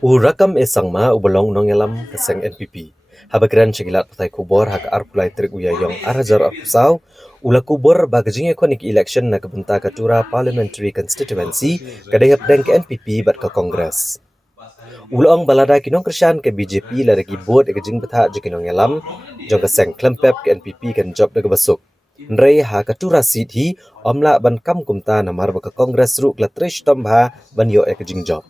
Rakkam e sangma ubalong nongelam keseng NPP. Habagran cegilat patai kubor hak arpulai trik uyayong arajar arpusau. Ula kubor bagajing ikonik election na kebenta ke Tura Parliamentary Constituency kadayap deng ke NPP bat ke Kongres. Ulong balada kinong krisyan ke BJP laragi board e gajing betha jekinong ngelam jong keseng klempep ke NPP kan job daga basuk. Nrei ha ke Tura seat hi omla ban kam kumta namar ba ke Kongres ru klatrish tombha ban yo e gajing job.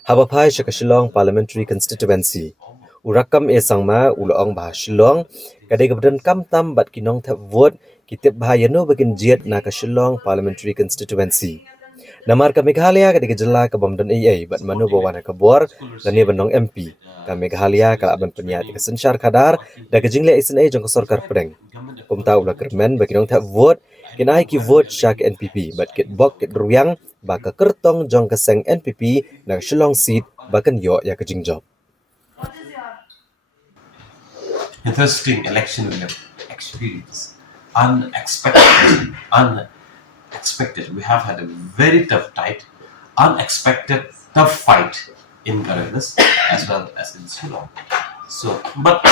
Habapai ke Shillong Parliamentary Constituency. Rakkam e sangma ulong bah Shillong kadai kebedan kam tam bat kinong thap vote kitip bahayano bagin jiat na ke Shillong Parliamentary Constituency. Namar ke Meghalaya kadai kejela ke bomdan AA bat manu bawana ke bor dan ia benong MP ke Meghalaya kala ban peniat ke sensyar kadar da kejingle isna jong ke sorkar pedeng. Kumta ula kermen baginong thap vote kinai ki vote syak NPP bat kit bok kit ruyang ba ke kertong jong keseng NPP na Shillong seat bakan yo ya kejing job. Interesting election we have experienced. Unexpected. We have had a very tough fight, unexpected tough fight in Garanas as well as in Shillong. So, but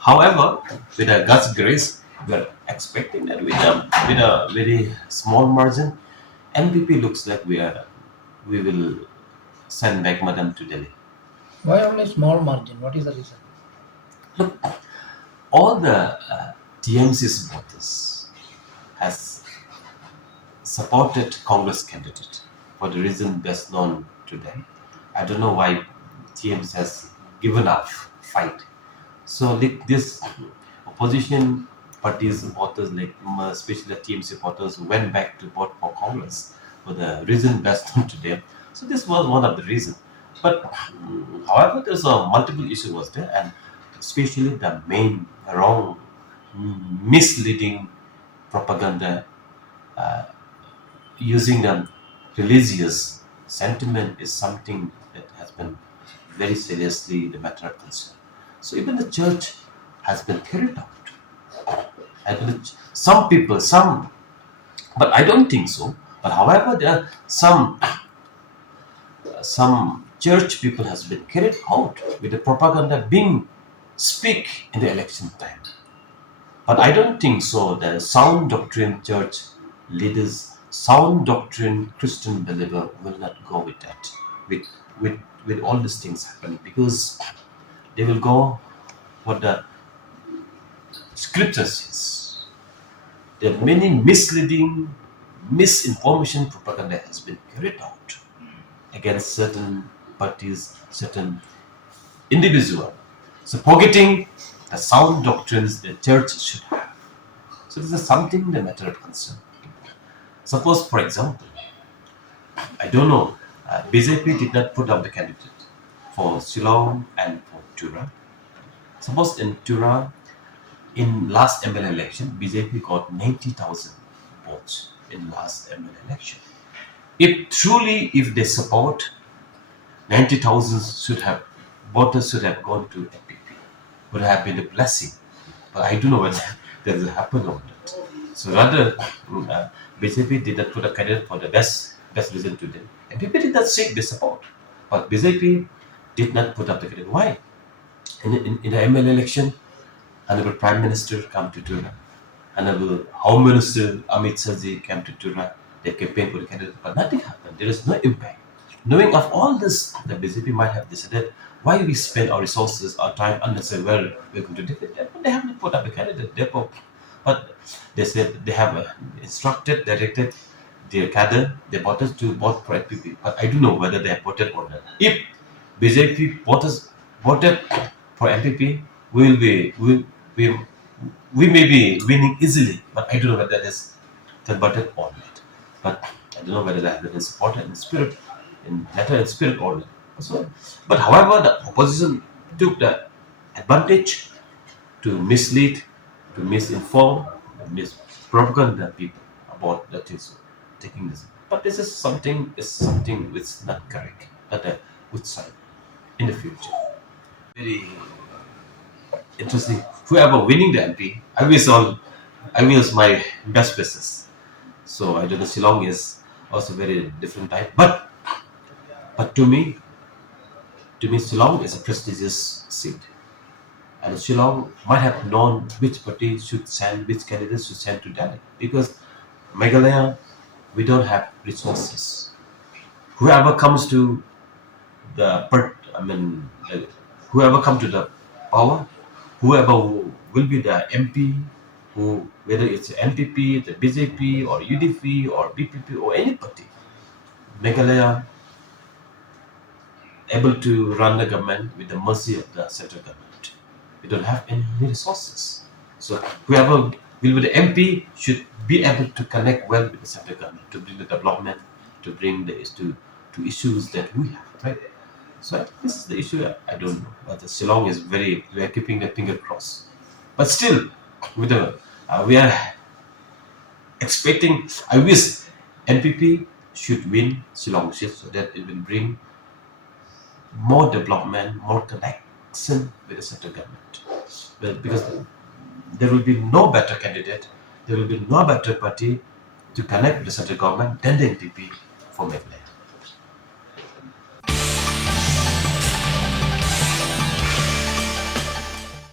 however, with a God's grace, we are expecting that with a very small margin, NPP looks like we will send back Madam to Delhi. Why only small margin? What is the reason? Look, all the TMC supporters has supported Congress candidate for the reason best known to them. I don't know why TMC has given up fight. So this opposition parties supporters, like especially the TMC supporters, went back to vote for Congress for the reason best known to them. So this was one of the reasons. But however, there's a multiple issue was there, and especially the main wrong, misleading propaganda using the religious sentiment is something that has been very seriously the matter of concern. So even the church has been carried out. And some people, but I don't think so. But however, there are some church people has been carried out with the propaganda being speak in the election time. But I don't think so. The sound doctrine church leaders, sound doctrine Christian believer will not go with that, with with all these things happening, because they will go what the scripture says. There are many misleading, misinformation propaganda has been carried out against certain parties, certain individual. So forgetting the sound doctrines the church should have. So this is something the matter of concern. Suppose, for example, I don't know, BJP did not put up the candidate for Shillong and for Tura. Suppose in Tura, in last ML election, BJP got 90,000 votes in last ML election. If they support, 90,000 voters should have gone to NPP. Would have been a blessing. But I don't know whether that will happen or not. So rather, BJP did not put a candidate for the best reason to them. NPP did not seek the support. But BJP did not put up the candidate. Why? In the ML election, Honorable Prime Minister came to Tura. Honorable Home Minister Amit Shahji came to Tura. They campaigned for the candidate, but nothing happened. There is no impact. Knowing of all this, the BJP might have decided why we spend our resources, our time unnecessarily. Well, we're going to defeat them. They haven't put up a candidate. Therefore, but they said they have directed their cadre, their voters to vote for NPP. But I don't know whether they have voted or not. If BJP voters voted for NPP, we may be winning easily. But I don't know whether that is converted or not. But I don't know whether that has been supported in spirit, in letter and spirit or not. So, but however, the opposition took the advantage to mislead, to misinform, propaganda people about that is taking this. But this is something which is not correct, not a good sign in the future. Very interesting. Whoever winning the MP, I wish my best wishes. So I don't know. Shillong is also very different type, but to me, To me, Shillong is a prestigious seat. And Shillong might have known which party should send, which candidates should send to Delhi. Because Meghalaya, we don't have resources. Whoever comes to whoever come to the power, whoever will be the MP, whether it's NPP, the BJP, or UDP, or BPP, or any party, Meghalaya able to run the government with the mercy of the central government. We don't have any resources. So whoever will be the MP should be able to connect well with the central government to bring the development, to bring to issues that we have, right? So I think this is the issue. I don't know, but the Shillong is we are keeping the finger crossed. But still, with the we are expecting. I wish NPP should win Shillong seat so that it will bring more development, more connection with the central government. But because there will be no better candidate, there will be no better party to connect with the central government than the NPP for Meghalaya.